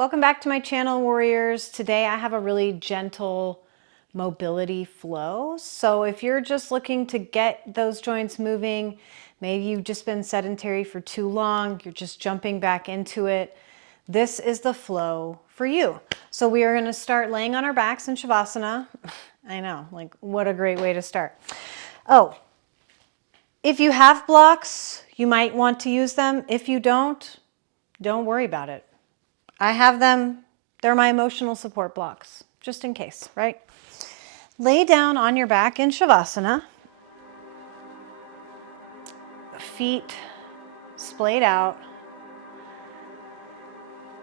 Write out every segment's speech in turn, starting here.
Welcome back to my channel, warriors. Today I have a really gentle mobility flow. So if you're just looking to get those joints moving, maybe you've just been sedentary for too long, you're just jumping back into it, this is the flow for you. So we are going to start laying on our backs in Shavasana. I know, like what a great way to start. Oh, if you have blocks, you might want to use them. If you don't worry about it. I have them. They're my emotional support blocks, just in case, right? Lay down on your back in Shavasana. Feet splayed out.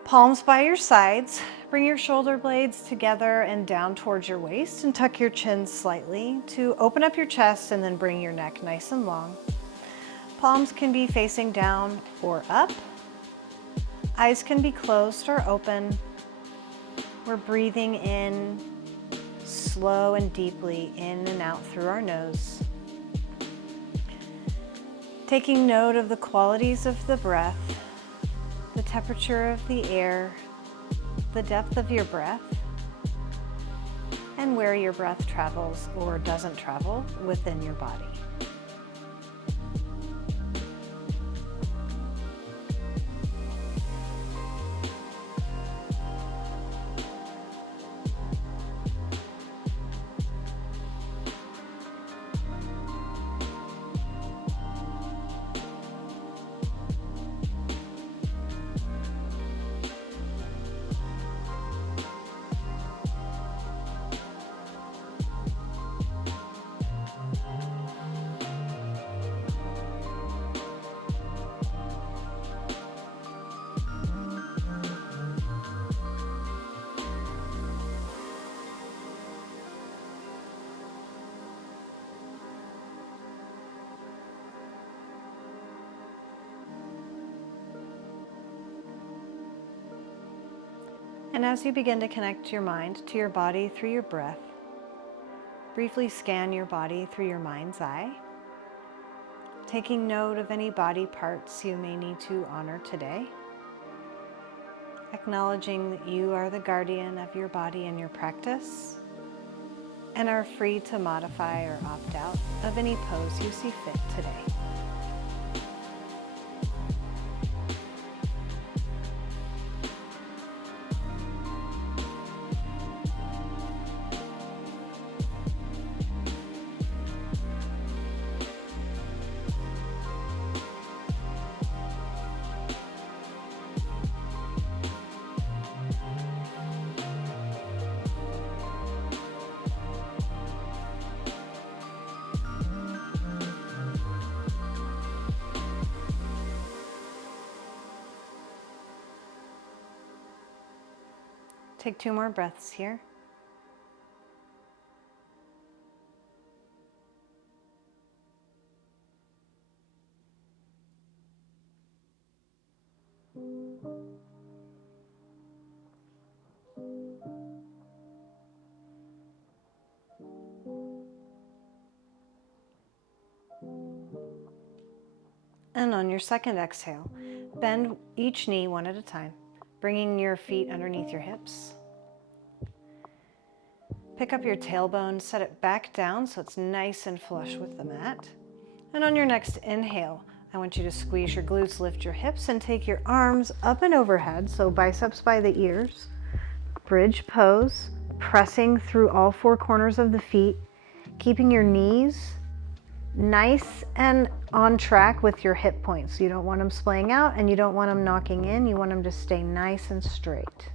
Palms by your sides. Bring your shoulder blades together and down towards your waist and tuck your chin slightly to open up your chest and then bring your neck nice and long. Palms can be facing down or up. Eyes can be closed or open. We're breathing in slow and deeply in and out through our nose. Taking note of the qualities of the breath, the temperature of the air, the depth of your breath, and where your breath travels or doesn't travel within your body. And as you begin to connect your mind to your body through your breath, briefly scan your body through your mind's eye, taking note of any body parts you may need to honor today, acknowledging that you are the guardian of your body and your practice, and are free to modify or opt out of any pose you see fit today. Take 2 more breaths here. And on your second exhale, bend each knee one at a time, bringing your feet underneath your hips. Pick up your tailbone, set it back down so it's nice and flush with the mat. And on your next inhale, I want you to squeeze your glutes, lift your hips, and take your arms up and overhead, so biceps by the ears. Bridge pose, pressing through all 4 corners of the feet, keeping your knees nice and on track with your hip points. You don't want them splaying out and you don't want them knocking in. You want them to stay nice and straight.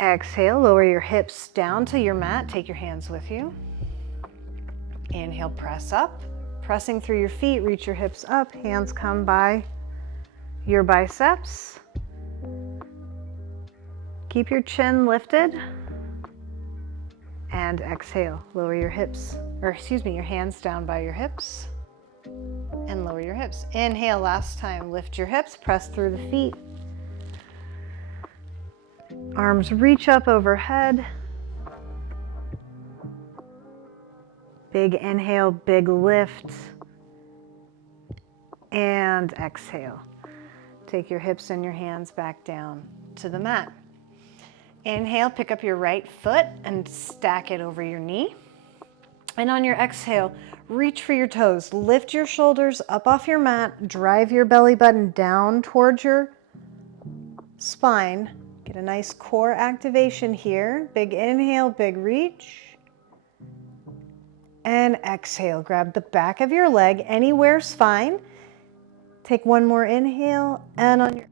Exhale, lower your hips down to your mat. Take your hands with you. Inhale, press up. Pressing through your feet, reach your hips up. Hands come by your biceps. Keep your chin lifted. And exhale, lower your hips, your hands down by your hips and lower your hips. Inhale, last time, lift your hips, press through the feet. Arms reach up overhead. Big inhale, big lift. And exhale. Take your hips and your hands back down to the mat. Inhale, pick up your right foot and stack it over your knee. And on your exhale, reach for your toes. Lift your shoulders up off your mat. Drive your belly button down towards your spine. Get a nice core activation here. Big inhale, big reach. And exhale, grab the back of your leg. Anywhere's fine. Take one more inhale, and on your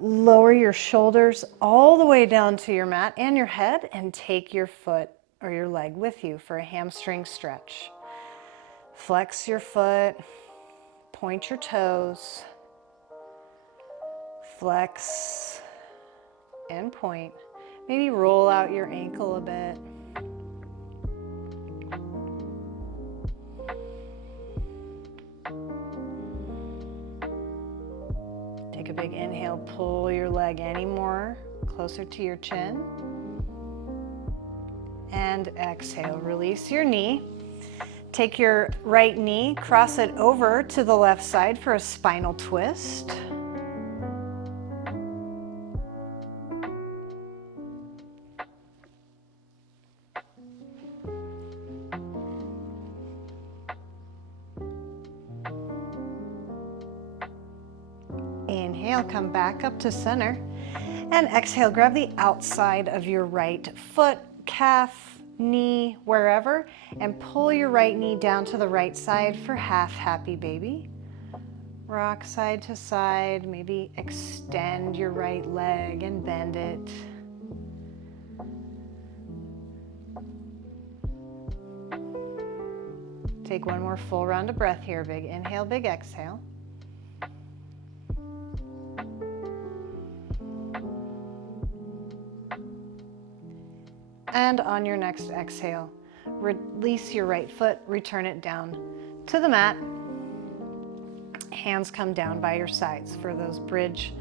lower your shoulders all the way down to your mat and your head, and take your foot or your leg with you for a hamstring stretch. Flex your foot, point your toes, flex and point. Maybe roll out your ankle a bit. Take a big inhale, pull your leg any more closer to your chin. And exhale, release your knee. Take your right knee, cross it over to the left side for a spinal twist. Inhale, come back up to center. And exhale, grab the outside of your right foot, calf, knee, wherever, and pull your right knee down to the right side for half happy baby. Rock side to side, maybe extend your right leg and bend it. Take one more full round of breath here. Big inhale, big exhale. And on your next exhale, release your right foot, return it down to the mat. Hands come down by your sides for those bridge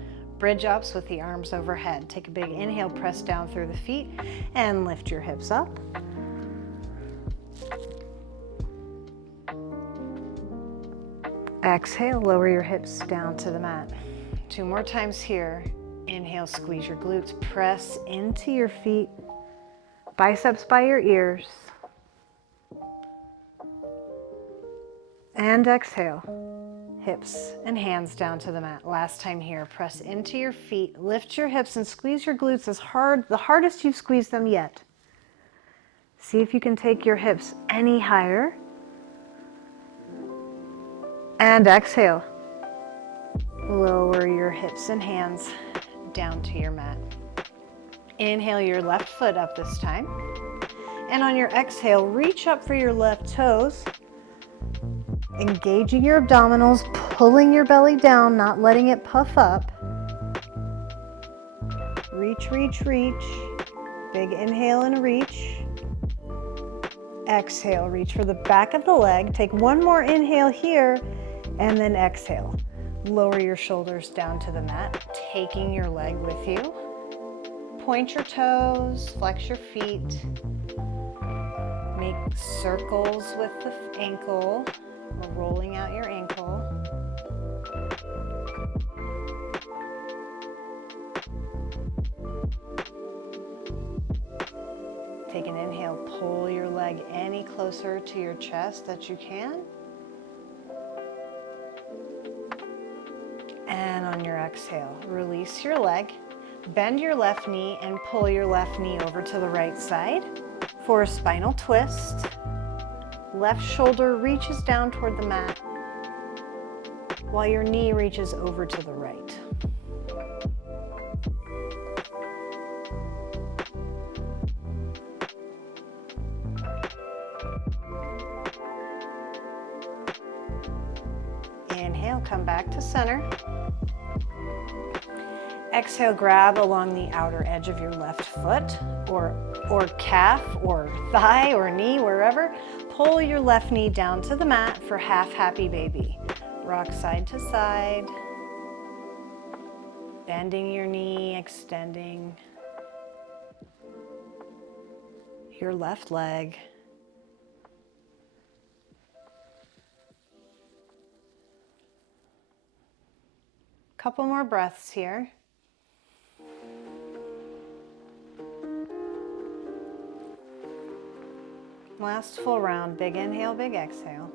ups with the arms overhead. Take a big inhale, press down through the feet, and lift your hips up. Exhale, lower your hips down to the mat. 2 more times here. Inhale, squeeze your glutes, press into your feet. Biceps by your ears. And exhale, hips and hands down to the mat. Last time here, press into your feet, lift your hips and squeeze your glutes as hard, the hardest you've squeezed them yet. See if you can take your hips any higher. And exhale, lower your hips and hands down to your mat. Inhale your left foot up this time. And on your exhale, reach up for your left toes, engaging your abdominals, pulling your belly down, not letting it puff up. Reach, reach, reach. Big inhale and reach. Exhale, reach for the back of the leg. Take one more inhale here, and then exhale. Lower your shoulders down to the mat, taking your leg with you. Point your toes, flex your feet. Make circles with the ankle, or rolling out your ankle. Take an inhale, pull your leg any closer to your chest that you can. And on your exhale, release your leg. Bend your left knee and pull your left knee over to the right side for a spinal twist. Left shoulder reaches down toward the mat while your knee reaches over to the right. Inhale, come back to center. Exhale, grab along the outer edge of your left foot or calf or thigh or knee, wherever. Pull your left knee down to the mat for half happy baby. Rock side to side. Bending your knee, extending your left leg. Couple more breaths here. Last full round, big inhale, big exhale.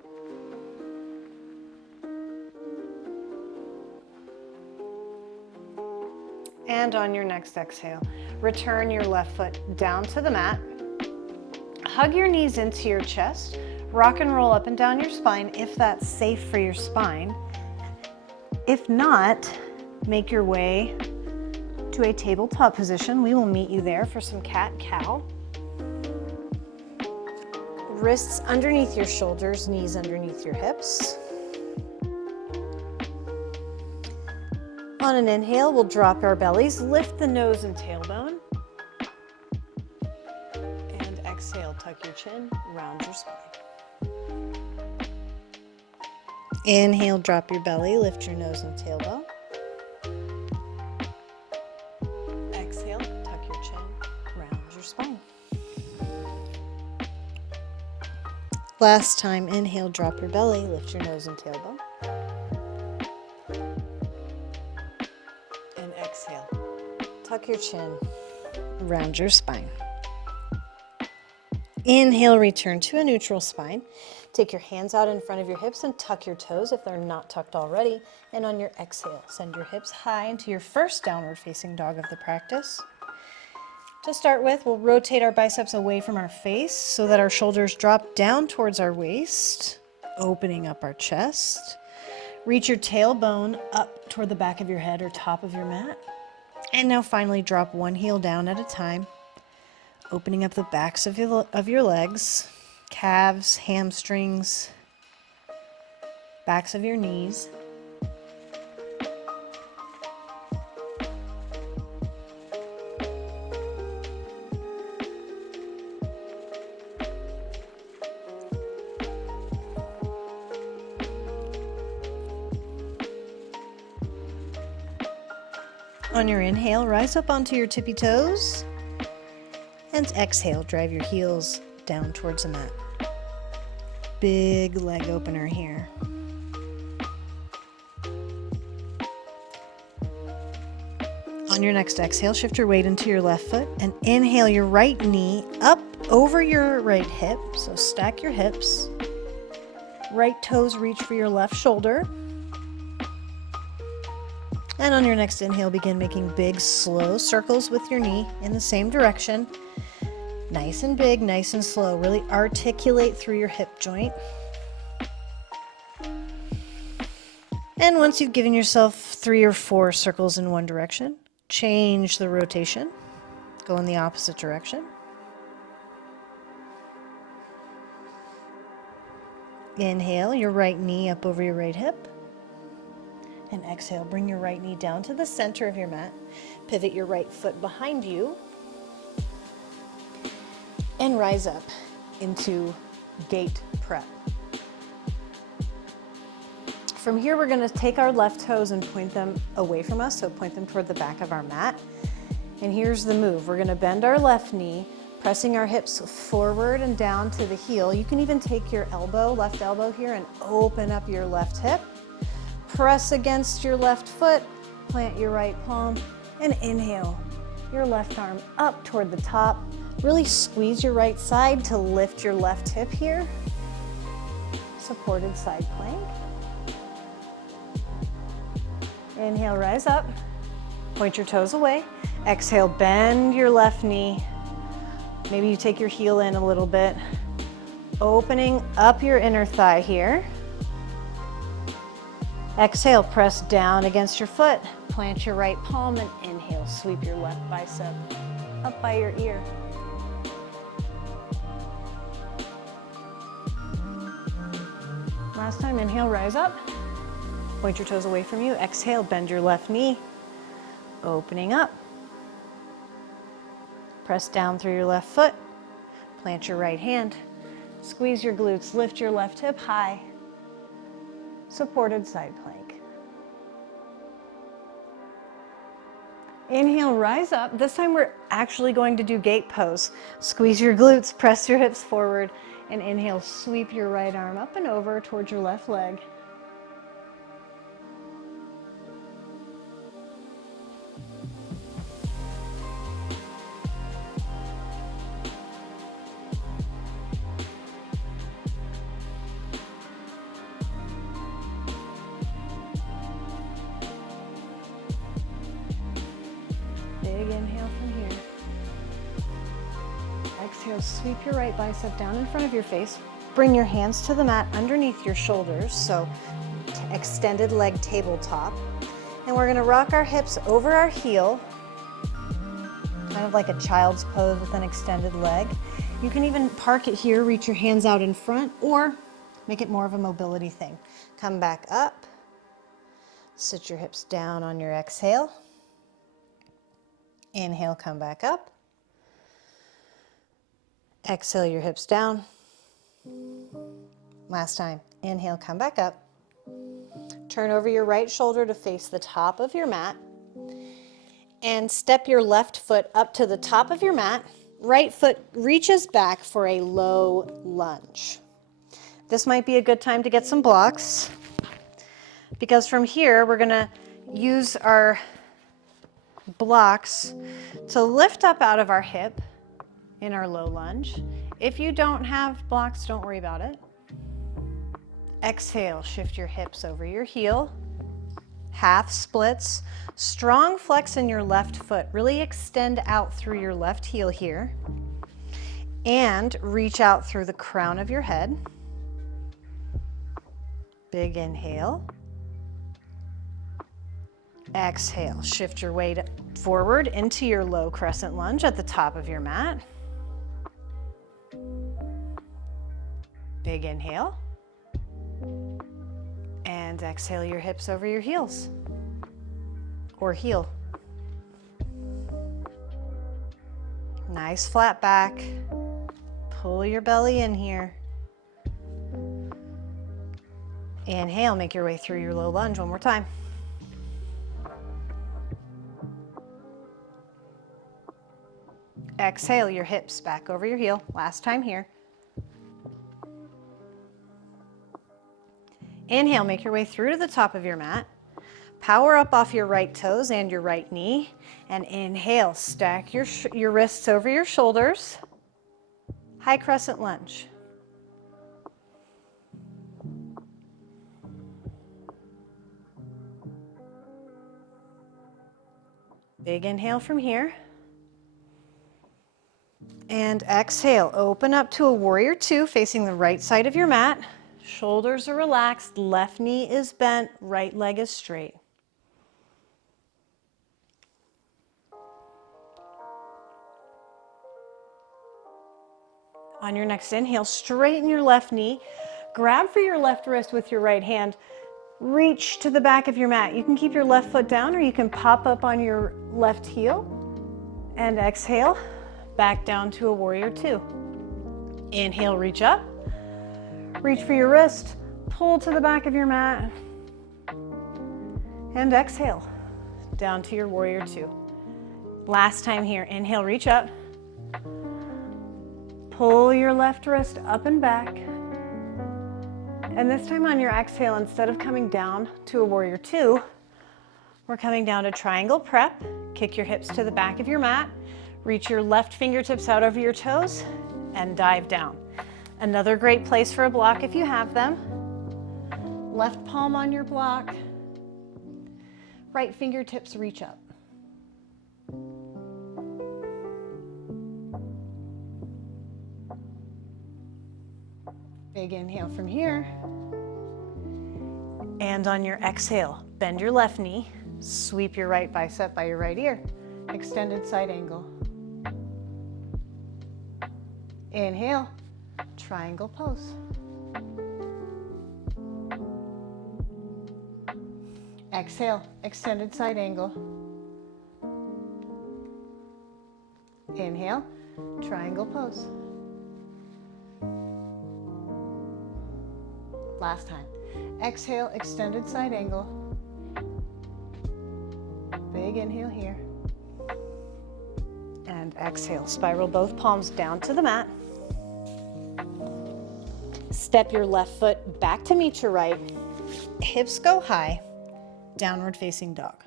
And on your next exhale, return your left foot down to the mat. Hug your knees into your chest. Rock and roll up and down your spine if that's safe for your spine. If not, make your way to a tabletop position. We will meet you there for some cat-cow. Wrists underneath your shoulders, knees underneath your hips. On an inhale, we'll drop our bellies, lift the nose and tailbone. And exhale, tuck your chin, round your spine. Inhale, drop your belly, lift your nose and tailbone. Exhale, tuck your chin, round your spine. Last time, inhale, drop your belly, lift your nose and tailbone. And exhale, tuck your chin, round your spine. Inhale, return to a neutral spine. Take your hands out in front of your hips and tuck your toes if they're not tucked already. And on your exhale, send your hips high into your first downward facing dog of the practice. To start with, we'll rotate our biceps away from our face so that our shoulders drop down towards our waist, opening up our chest. Reach your tailbone up toward the back of your head or top of your mat. And now finally drop one heel down at a time, opening up the backs of your legs, calves, hamstrings, backs of your knees. On your inhale, rise up onto your tippy toes. And exhale, drive your heels down towards the mat. Big leg opener here. On your next exhale, shift your weight into your left foot and inhale your right knee up over your right hip. So stack your hips. Right toes reach for your left shoulder. And on your next inhale, begin making big, slow circles with your knee in the same direction. Nice and big, nice and slow. Really articulate through your hip joint. And once you've given yourself 3 or 4 circles in one direction, change the rotation. Go in the opposite direction. Inhale your right knee up over your right hip. And exhale, bring your right knee down to the center of your mat. Pivot your right foot behind you. And rise up into gate prep. From here, we're going to take our left toes and point them away from us, so point them toward the back of our mat. And here's the move. We're going to bend our left knee, pressing our hips forward and down to the heel. You can even take your left elbow here and open up your left hip. Press against your left foot, plant your right palm, and inhale your left arm up toward the top. Really squeeze your right side to lift your left hip here. Supported side plank. Inhale, rise up. Point your toes away. Exhale, bend your left knee. Maybe you take your heel in a little bit. Opening up your inner thigh here. Exhale, press down against your foot. Plant your right palm and inhale. Sweep your left bicep up by your ear. Last time, inhale, rise up. Point your toes away from you. Exhale, bend your left knee. Opening up. Press down through your left foot. Plant your right hand. Squeeze your glutes. Lift your left hip high. Supported side plank. Inhale, rise up. This time we're actually going to do gate pose. Squeeze your glutes, press your hips forward, and inhale, sweep your right arm up and over towards your left leg. exhale, sweep your right bicep down in front of your face. Bring your hands to the mat underneath your shoulders, so extended leg tabletop. And we're gonna rock our hips over our heel, kind of like a child's pose with an extended leg. You can even park it here, reach your hands out in front, or make it more of a mobility thing. Come back up, sit your hips down on your exhale. Inhale, come back up. Exhale your hips down. Last time, inhale, come back up. Turn over your right shoulder to face the top of your mat. And step your left foot up to the top of your mat. Right foot reaches back for a low lunge. This might be a good time to get some blocks, because from here we're gonna use our blocks to lift up out of our hip in our low lunge. If you don't have blocks, don't worry about it. Exhale, shift your hips over your heel. Half splits, strong flex in your left foot. Really extend out through your left heel here and reach out through the crown of your head. Big inhale. Exhale, shift your weight forward into your low crescent lunge at the top of your mat. Big inhale. And exhale your hips over your heels, or heel. Nice flat back. Pull your belly in here. Inhale, make your way through your low lunge one more time. Exhale your hips back over your heel. Last time here. Inhale, make your way through to the top of your mat. Power up off your right toes and your right knee. And inhale, stack your wrists over your shoulders. High crescent lunge. Big inhale from here. And exhale, open up to a warrior two, facing the right side of your mat. Shoulders are relaxed, left knee is bent, right leg is straight. On your next inhale, straighten your left knee, grab for your left wrist with your right hand, reach to the back of your mat. You can keep your left foot down, or you can pop up on your left heel, and exhale, back down to a warrior two. Inhale, reach up. Reach for your wrist, pull to the back of your mat, and exhale, down to your warrior two. Last time here, inhale, reach up. Pull your left wrist up and back. And this time on your exhale, instead of coming down to a warrior two, we're coming down to triangle prep. Kick your hips to the back of your mat. Reach your left fingertips out over your toes and dive down. Another great place for a block if you have them. Left palm on your block. Right fingertips reach up. Big inhale from here. And on your exhale, bend your left knee. Sweep your right bicep by your right ear. Extended side angle. Inhale. Triangle pose. Exhale, extended side angle. Inhale, triangle pose. Last time. Exhale, extended side angle. Big inhale here. And exhale, spiral both palms down to the mat. Step your left foot back to meet your right. Hips go high. Downward facing dog.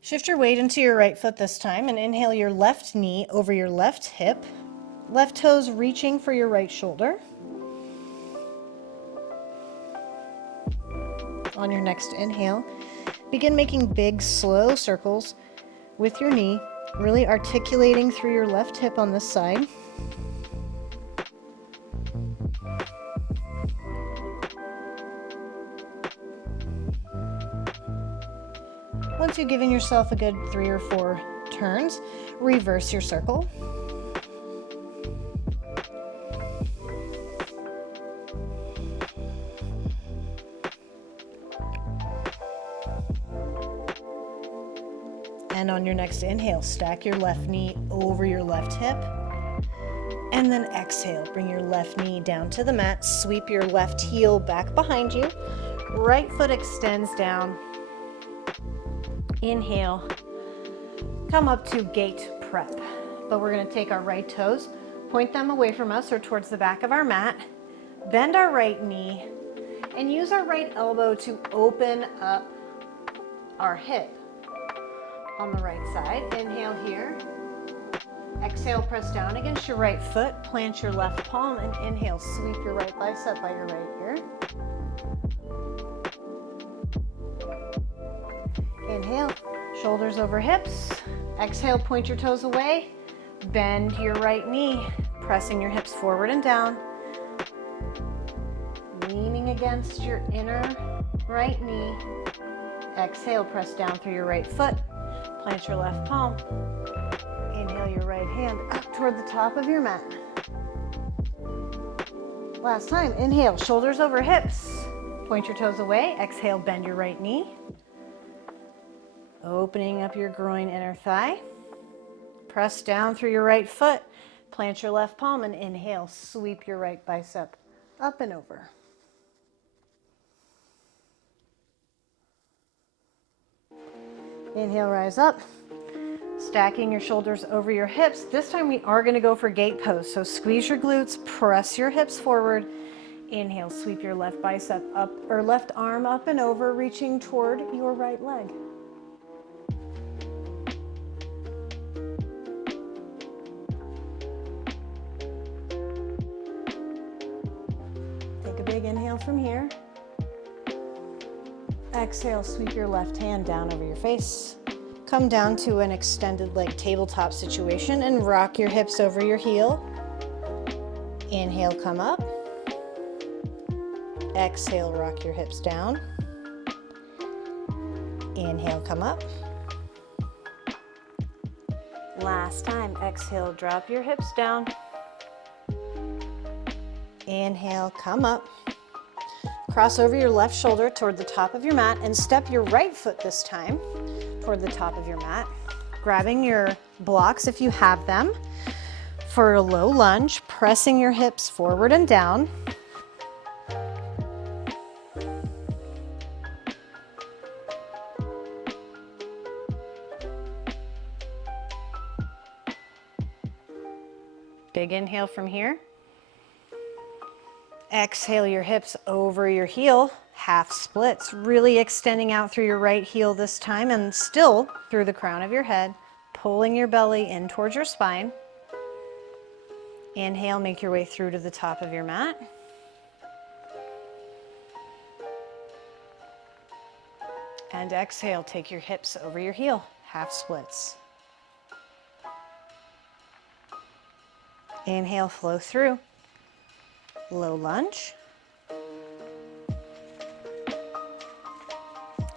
Shift your weight into your right foot this time and inhale your left knee over your left hip. Left toes reaching for your right shoulder. On your next inhale, begin making big, slow circles with your knee, really articulating through your left hip on this side. Once you've given yourself a good 3 or 4 turns, reverse your circle. And on your next inhale, stack your left knee over your left hip. And then exhale, bring your left knee down to the mat, sweep your left heel back behind you. Right foot extends down. Inhale, come up to gate prep. But we're gonna take our right toes, point them away from us or towards the back of our mat, bend our right knee, and use our right elbow to open up our hip. On the right side, inhale here. Exhale, press down against your right foot, plant your left palm, and inhale, sweep your right bicep by your right ear. Inhale, shoulders over hips. Exhale, point your toes away. Bend your right knee, pressing your hips forward and down. Leaning against your inner right knee. Exhale, press down through your right foot. Plant your left palm. Inhale your right hand up toward the top of your mat. Last time, inhale, shoulders over hips. Point your toes away. Exhale, bend your right knee. Opening up your groin, inner thigh. Press down through your right foot. Plant your left palm and inhale, sweep your right bicep up and over. Inhale, rise up. Stacking your shoulders over your hips. This time we are going to go for gate pose. So squeeze your glutes, press your hips forward. Inhale, sweep your left bicep up or left arm up and over, reaching toward your right leg. Take a big inhale from here. Exhale, sweep your left hand down over your face. Come down to an extended leg tabletop situation and rock your hips over your heel. Inhale, come up. Exhale, rock your hips down. Inhale, come up. Last time, exhale, drop your hips down. Inhale, come up. Cross over your left shoulder toward the top of your mat and step your right foot this time toward the top of your mat. Grabbing your blocks if you have them for a low lunge, pressing your hips forward and down. Big inhale from here. Exhale your hips over your heel, half splits, really extending out through your right heel this time and still through the crown of your head, pulling your belly in towards your spine. Inhale, make your way through to the top of your mat. And exhale, take your hips over your heel, half splits. Inhale, flow through. Low lunge.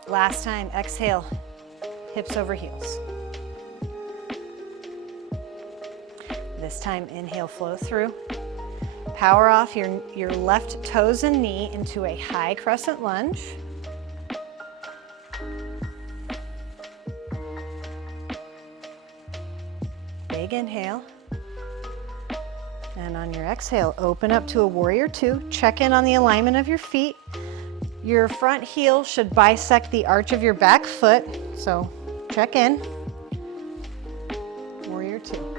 Last time, exhale, hips over heels. This time, inhale, flow through. Power off your left toes and knee into a high crescent lunge. Big inhale. And on your exhale, open up to a warrior two. Check in on the alignment of your feet. Your front heel should bisect the arch of your back foot. So check in. Warrior two.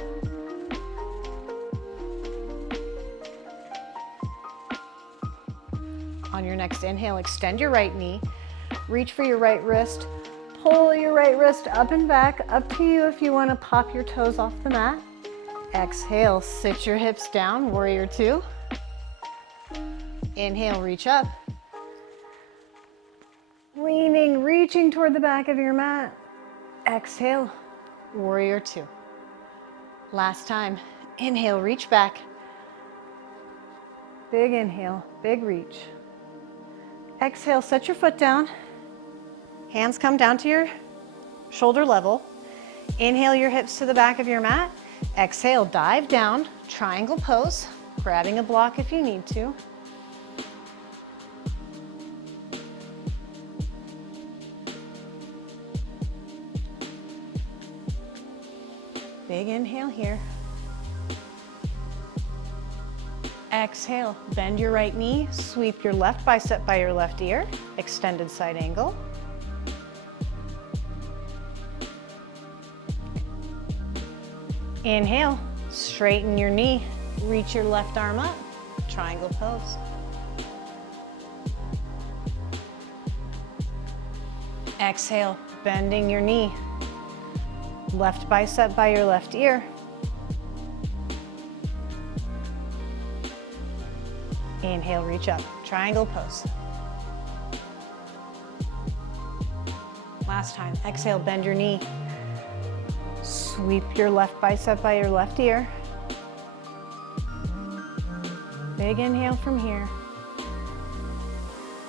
On your next inhale, extend your right knee. Reach for your right wrist. Pull your right wrist up and back. Up to you if you want to pop your toes off the mat. Exhale, sit your hips down, warrior two. Inhale, reach up. reaching toward the back of your mat. Exhale, warrior two. Last time, inhale, reach back. Big inhale, big reach. Exhale, set your foot down. Hands come down to your shoulder level. Inhale your hips to the back of your mat. Exhale, dive down, triangle pose, grabbing a block if you need to. Big inhale here. Exhale, bend your right knee, sweep your left bicep by your left ear, extended side angle. Inhale, straighten your knee, reach your left arm up, triangle pose. Exhale, bending your knee, left bicep by your left ear. Inhale, reach up, triangle pose. Last time, exhale, bend your knee. Sweep your left bicep by your left ear. Big inhale from here.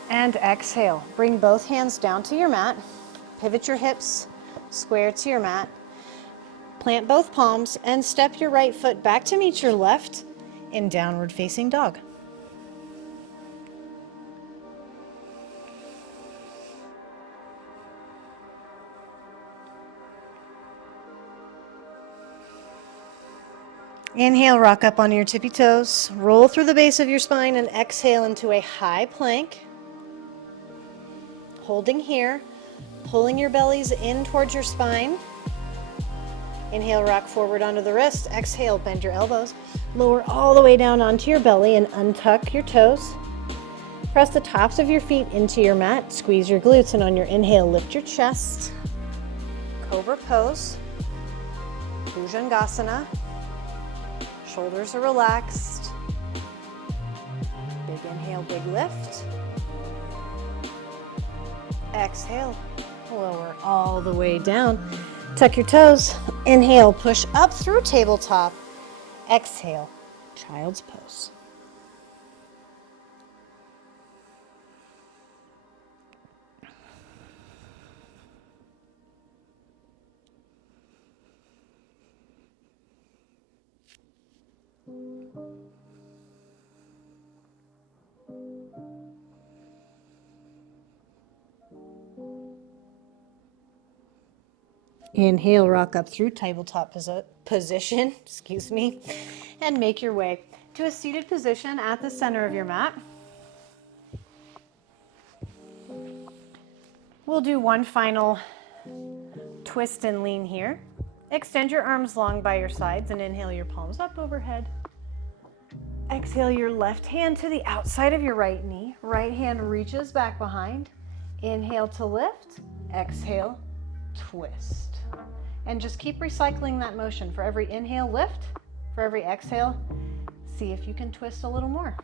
And exhale, bring both hands down to your mat. Pivot your hips, square to your mat. Plant both palms and step your right foot back to meet your left in downward facing dog. Inhale, rock up on your tippy toes, roll through the base of your spine and exhale into a high plank. Holding here, pulling your bellies in towards your spine. Inhale, rock forward onto the wrist. Exhale, bend your elbows. Lower all the way down onto your belly and untuck your toes. Press the tops of your feet into your mat. Squeeze your glutes, and on your inhale, lift your chest. Cobra pose. Bhujangasana. Shoulders are relaxed. Big inhale, big lift. Exhale, lower all the way down. Tuck your toes. Inhale, push up through tabletop. Exhale, child's pose. Inhale, rock up through tabletop position, and make your way to a seated position at the center of your mat. We'll do one final twist and lean here. Extend your arms long by your sides and inhale your palms up overhead. Exhale your left hand to the outside of your right knee. Right hand reaches back behind. Inhale to lift. Exhale, twist. And just keep recycling that motion. For every inhale, lift. For every exhale, see if you can twist a little more.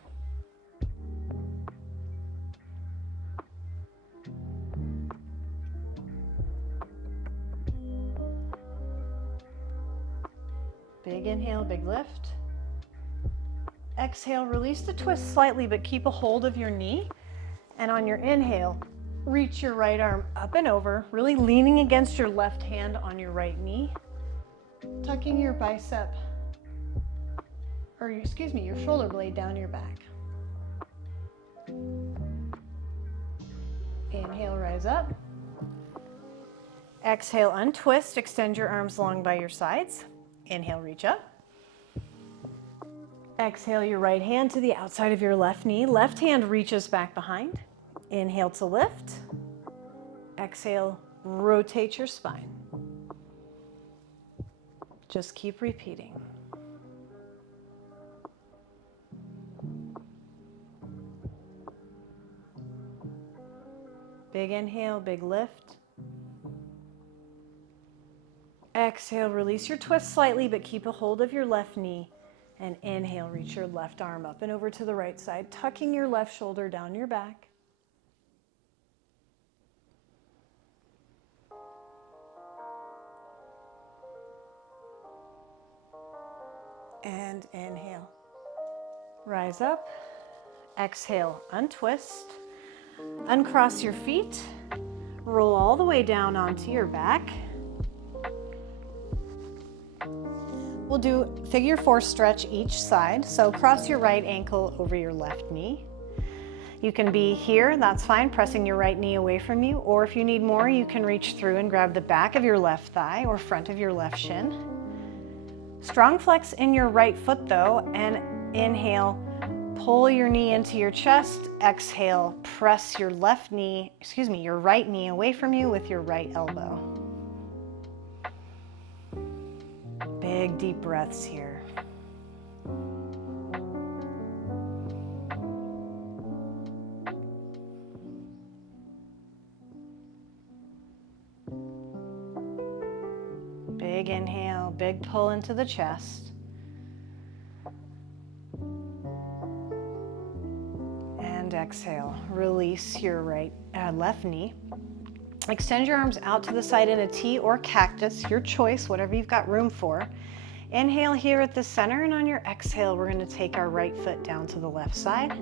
Big inhale, big lift. Exhale, release the twist slightly, but keep a hold of your knee. And on your inhale, reach your right arm up and over, really leaning against your left hand on your right knee, tucking your bicep, your shoulder blade down your back. Inhale, rise up. Exhale, untwist, extend your arms long by your sides. Inhale, reach up. Exhale your right hand to the outside of your left knee. Left hand reaches back behind. Inhale to lift. Exhale, rotate your spine. Just keep repeating. Big inhale, big lift. Exhale, release your twist slightly, but keep a hold of your left knee. And inhale, reach your left arm up and over to the right side, tucking your left shoulder down your back. And inhale. Rise up. Exhale, untwist. Uncross your feet. Roll all the way down onto your back. We'll do figure 4 stretch each side. So cross your right ankle over your left knee. You can be here, that's fine, pressing your right knee away from you, or if you need more, you can reach through and grab the back of your left thigh or front of your left shin. Strong flex in your right foot though, and inhale, pull your knee into your chest. Exhale, press your your right knee away from you with your right elbow. Big deep breaths here. Big inhale, big pull into the chest. And exhale, release your left knee. Extend your arms out to the side in a T or cactus, your choice, whatever you've got room for. Inhale here at the center, and on your exhale, we're going to take our right foot down to the left side.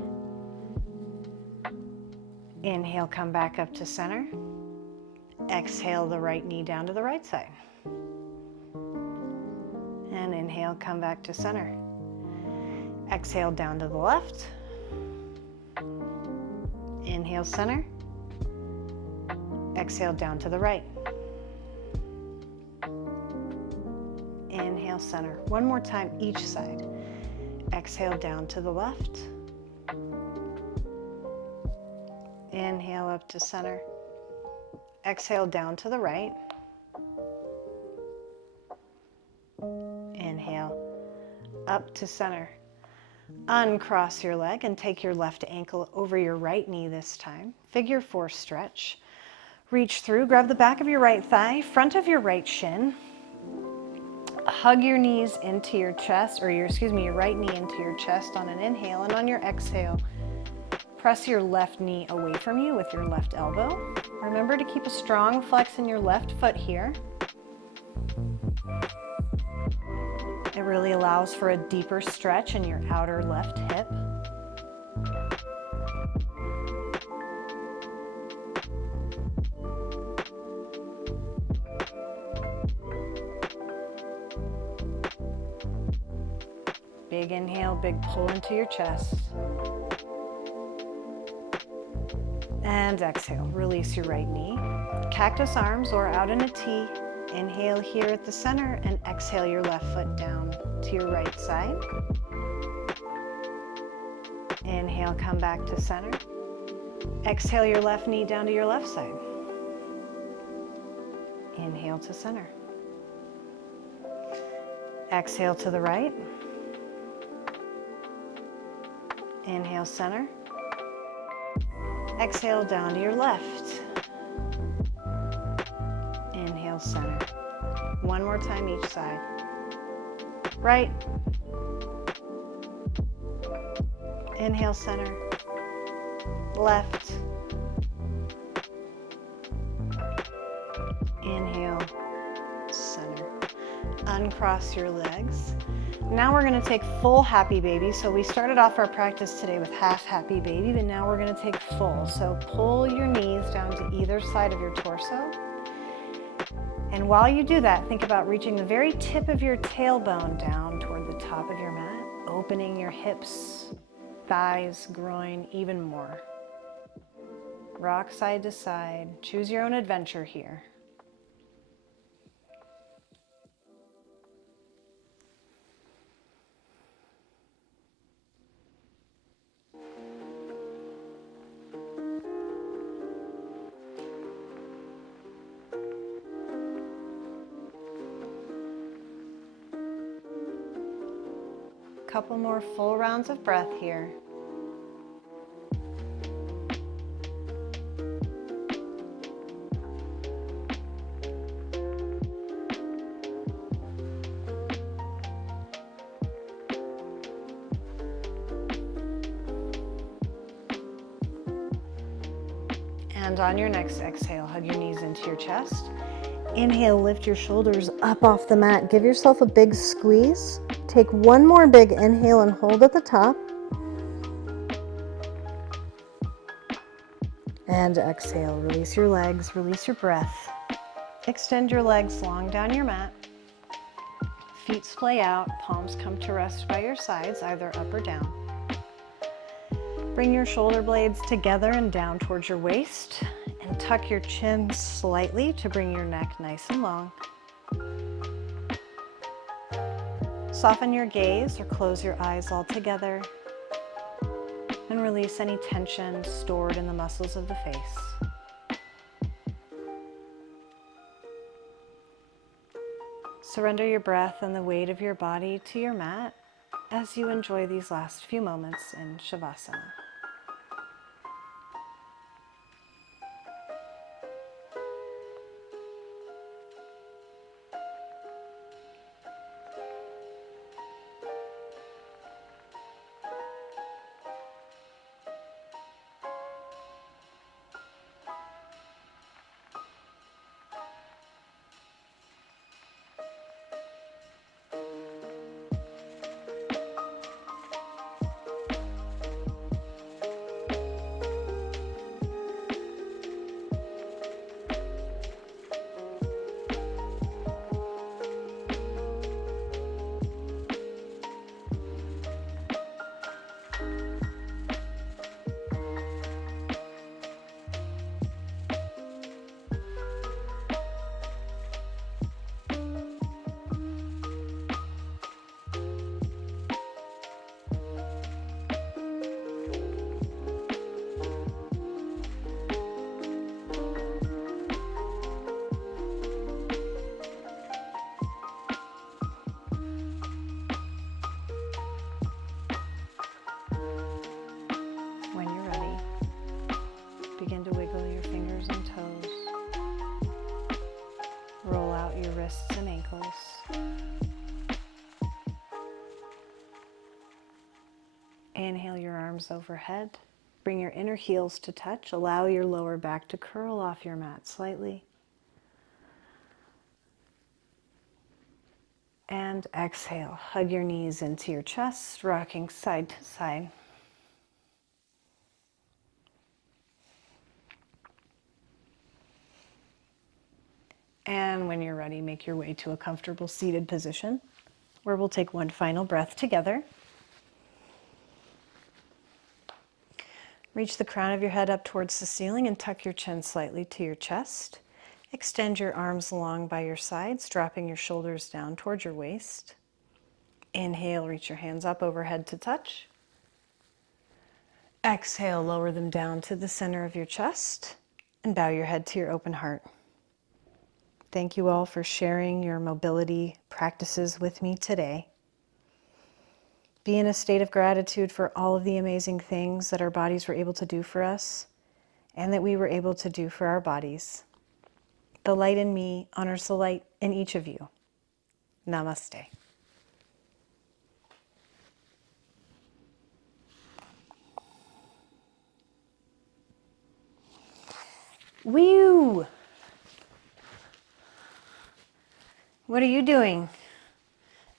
Inhale, come back up to center. Exhale, the right knee down to the right side. And inhale, come back to center. Exhale, down to the left. Inhale, center. Exhale, down to the right. Inhale, center. One more time, each side. Exhale, down to the left. Inhale, up to center. Exhale, down to the right. Inhale, up to center. Uncross your leg and take your left ankle over your right knee this time. Figure 4 stretch. Reach through, grab the back of your right thigh, front of your right shin. Hug your knees into your chest, or your right knee into your chest on an inhale, and on your exhale, press your left knee away from you with your left elbow. Remember to keep a strong flex in your left foot here. It really allows for a deeper stretch in your outer left hip. Big inhale, big pull into your chest. And exhale, release your right knee. Cactus arms or out in a T. Inhale here at the center and exhale your left foot down to your right side. Inhale, come back to center. Exhale your left knee down to your left side. Inhale to center. Exhale to the right. Inhale, center. Exhale down to your left. Inhale, center. One more time each side. Right. Inhale, center. Left. Inhale, center. Uncross your legs. Now we're going to take full happy baby. So we started off our practice today with half happy baby, but now we're going to take full. So pull your knees down to either side of your torso. And while you do that, think about reaching the very tip of your tailbone down toward the top of your mat, opening your hips, thighs, groin even more. Rock side to side. Choose your own adventure here. Couple more full rounds of breath here. And on your next exhale, hug your knees into your chest. Inhale, lift your shoulders up off the mat. Give yourself a big squeeze. take one more big inhale and hold at the top. And exhale, release your legs, release your breath. Extend your legs long down your mat. Feet splay out, palms come to rest by your sides, either up or down. Bring your shoulder blades together and down towards your waist, and tuck your chin slightly to bring your neck nice and long. Soften your gaze or close your eyes altogether, and release any tension stored in the muscles of the face. Surrender your breath and the weight of your body to your mat as you enjoy these last few moments in Shavasana. When you're ready, begin to wiggle your fingers and toes. Roll out your wrists and ankles. Inhale your arms overhead. Bring your inner heels to touch. Allow your lower back to curl off your mat slightly. And exhale. Hug your knees into your chest, rocking side to side. And when you're ready, make your way to a comfortable seated position where we'll take one final breath together. Reach the crown of your head up towards the ceiling and tuck your chin slightly to your chest. Extend your arms long by your sides, dropping your shoulders down towards your waist. Inhale, reach your hands up overhead to touch. Exhale, lower them down to the center of your chest and bow your head to your open heart. Thank you all for sharing your mobility practices with me today. Be in a state of gratitude for all of the amazing things that our bodies were able to do for us and that we were able to do for our bodies. The light in me honors the light in each of you. Namaste. Woo! What are you doing?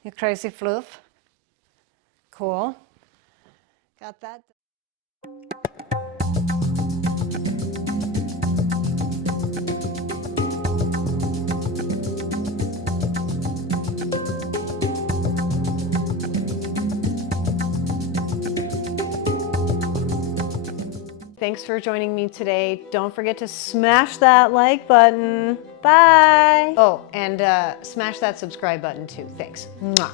You crazy fluff? Cool. Got that? Thanks for joining me today. Don't forget to smash that like button. Bye. Oh, and smash that subscribe button too. Thanks. Mwah.